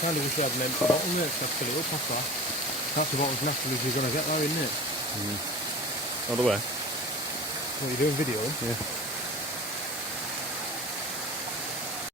kind of wish I had an empty bottle, mate, so I'd fill it up off that. That's about as natural as you're going to get though, isn't it? All the way. What, you doing video? Yeah.